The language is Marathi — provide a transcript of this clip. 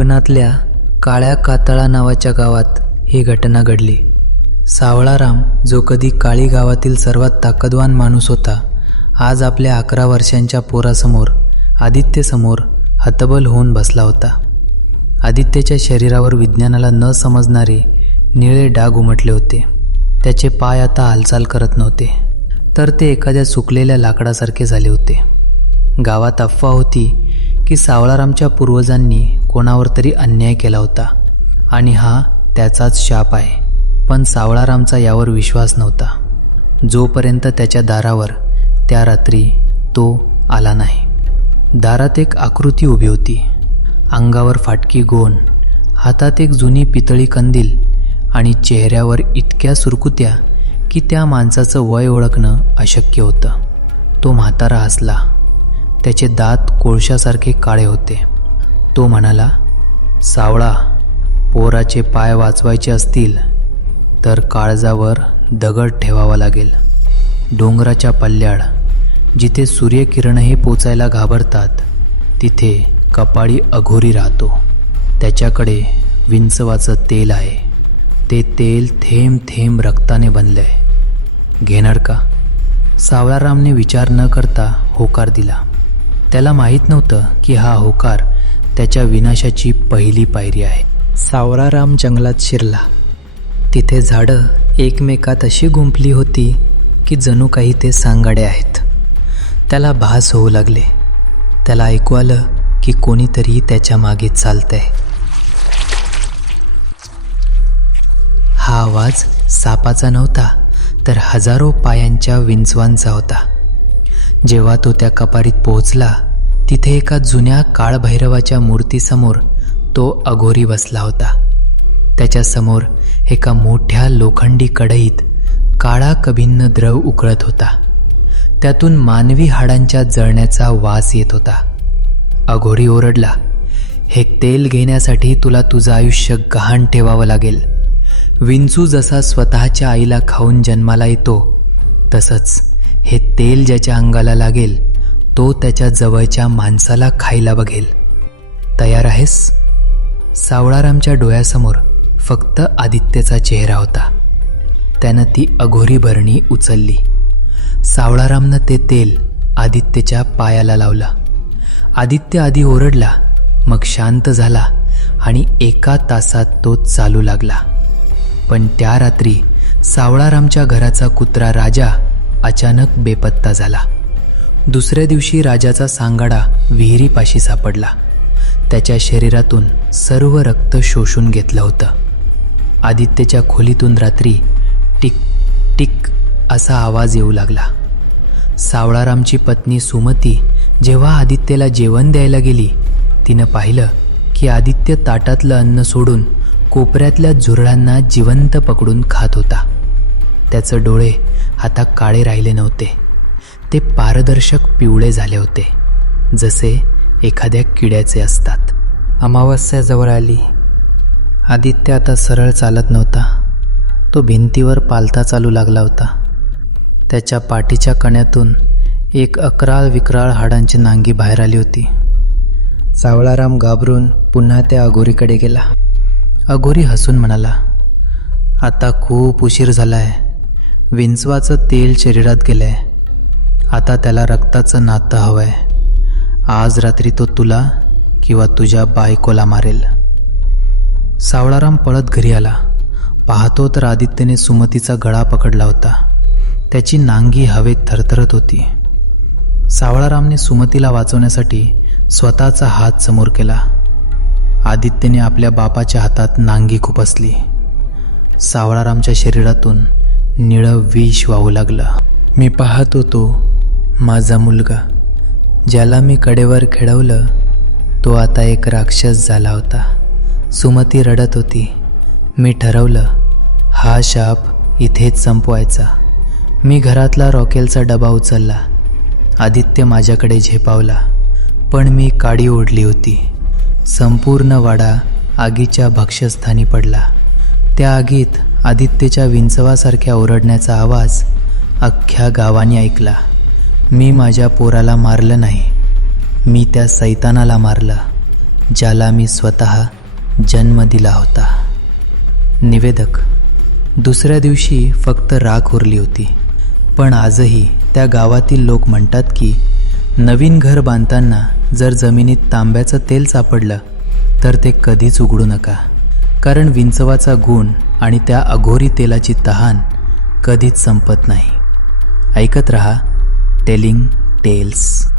कोकणातल्या काळ्या कातळा नावाच्या गावात ही घटना घडली. सावळाराम, जो कधी काळी गावातील सर्वात ताकदवान माणूस होता, आज आपल्या 11 वर्षांच्या पोरासमोर, आदित्यसमोर हतबल होऊन बसला होता. आदित्यच्या शरीरावर विज्ञानाला न समजणारे निळे डाग उमटले होते. त्याचे पाय आता हालचाल करत नव्हते, तर ते एखाद्या सुकलेल्या लाकडासारखे झाले होते. गावात अफवा होती की सावळारामच्या पूर्वजांनी कोणावर तरी अन्याय केला होता आणि हा त्याचाच शाप आहे. पण सावळारामचा यावर विश्वास नव्हता, जोपर्यंत त्याच्या दारावर त्या रात्री तो आला नाही. दारात एक आकृती उभी होती. अंगावर फाटकी गोण, हातात एक जुनी पितळी कंदील आणि चेहऱ्यावर इतक्या सुरकुत्या की त्या माणसाचं वय ओळखणं अशक्य होतं. तो म्हातारा हसला. त्याचे दात कोळशासारखे काळे होते. तो म्हणाला, सावळा, पोराचे पाय वाचवायचे असतील तर काळजावर दगड ठेवावा लागेल. डोंगराच्या पल्ल्याड, जिथे सूर्यकिरणही पोचायला घाबरतात, तिथे कपाळी अघोरी राहतो. त्याच्याकडे विंचवाचं तेल आहे. ते तेल थेंब थेंब रक्ताने बनले आहे. घेणार का? सावळारामने विचार न करता होकार दिला. त्याला माहीत नव्हतं की हा होकार त्याच्या विनाशाची पहिली पायरी आहे. सावळाराम जंगलात शिरला. तिथे झाडं एकमेकात अशी गुंफली होती की जणू काही ते सांगाडे आहेत. त्याला भास होऊ लागले. त्याला ऐकू आलं की कोणीतरी त्याच्या मागे चालतंय. हा आवाज सापाचा नव्हता, तर हजारो पायांच्या विंचवांचा होता. जेव्हा तो त्या कपारीत पोहोचला, तिथे एका जुन्या काळभैरवाच्या मूर्तीसमोर तो अघोरी बसला होता. त्याच्यासमोर एका मोठ्या लोखंडी कढईत काळा कभिन्न द्रव उकळत होता. त्यातून मानवी हाडांच्या जळण्याचा वास येत होता. अघोरी ओरडला, हे तेल घेण्यासाठी तुला तुझं आयुष्य गहाण ठेवावं लागेल. विंचू जसा स्वतःच्या आईला खाऊन जन्माला येतो, तसंच हे तेल ज्याच्या अंगाला लागेल तो त्याच्या जवळच्या माणसाला खायला बघेल. तयार आहेस? सावळारामच्या डोळ्यासमोर फक्त आदित्यचा चेहरा होता. त्यानं ती अघोरी भरणी उचलली. सावळारामनं ते तेल आदित्यच्या पायाला लावलं. आदित्य आधी ओरडला, मग शांत झाला आणि 1 तासात तो चालू लागला. पण त्या रात्री सावळारामच्या घराचा कुत्रा राजा अचानक बेपत्ता झाला. दुसऱ्या दिवशी राजाचा सांगाडा विहिरीपाशी सापडला. त्याच्या शरीरातून सर्व रक्त शोषून घेतलं होतं. आदित्यच्या खोलीतून रात्री टिक टिक असा आवाज येऊ लागला. सावळारामची पत्नी सुमती जेव्हा आदित्यला जेवण द्यायला गेली, तिनं पाहिलं की आदित्य ताटातलं अन्न सोडून कोपऱ्यातल्या झुरळांना जिवंत पकडून खात होता. त्याचं डोळे आता काळे राहिले नव्हते. ते पारदर्शक पिवळे झाले होते, जसे एखाद्या किड्याचे असतात. अमावस्या जवळ आली. आदित्य आता सरळ चालत नव्हता. तो भिंतीवर पालथा चालू लागला होता. त्याच्या पाठीच्या कण्यातून एक अकराळ विक्राळ हाडांची नांगी बाहेर आली होती. सावळाराम घाबरून पुन्हा त्या अघोरीकडे गेला. अघोरी हसून म्हणाला, आता खूप उशीर झालाय. विंचवाचं तेल शरीरात गेलंय. आता त्याला रक्ताचं नातं हवंय. आज रात्री तो तुला किंवा तुझ्या बायकोला मारेल. सावळाराम पळत घरी आला. पाहतो तर आदित्यने सुमतीचा गळा पकडला होता. त्याची नांगी हवेत थरथरत होती. सावळारामने सुमतीला वाचवण्यासाठी स्वतःचा हात समोर केला. आदित्यने आपल्या बापाच्या हातात नांगी खुपसली. सावळारामच्या शरीरातून निळं विष वाहू लागलं. मी पाहत होतो, माझा मुलगा, ज्याला मी कडेवर खेळवलं, तो आता एक राक्षस झाला होता. सुमती रडत होती. मी ठरवलं, हा शाप इथेच संपवायचा. मी घरातला रॉकेलचा डबा उचलला. आदित्य माझ्याकडे झेपावला, पण मी काडी ओढली होती. संपूर्ण वाडा आगीच्या भक्ष्यस्थानी पडला. त्या आगीत आदित्यच्या विंचवासारख्या ओरडण्याचा आवाज अख्ख्या गावाने ऐकला. मी माझ्या पोराला मारलं नाही, मी त्या सैतानाला मारलं. ज्याला मी स्वतः जन्म दिला होता. निवेदक. दुसऱ्या दिवशी फक्त राख उरली होती, पण आजही त्या गावातील लोक म्हणतात की नवीन घर बांधताना जर जमिनीत तांब्याचं तेल सापडलं तर ते कधीच उघडू नका, कारण विंचवाचा गुण आणि त्या अघोरी तेलाची तहान कधीच संपत नाही. ऐकत रहा टेलिंग टेल्स.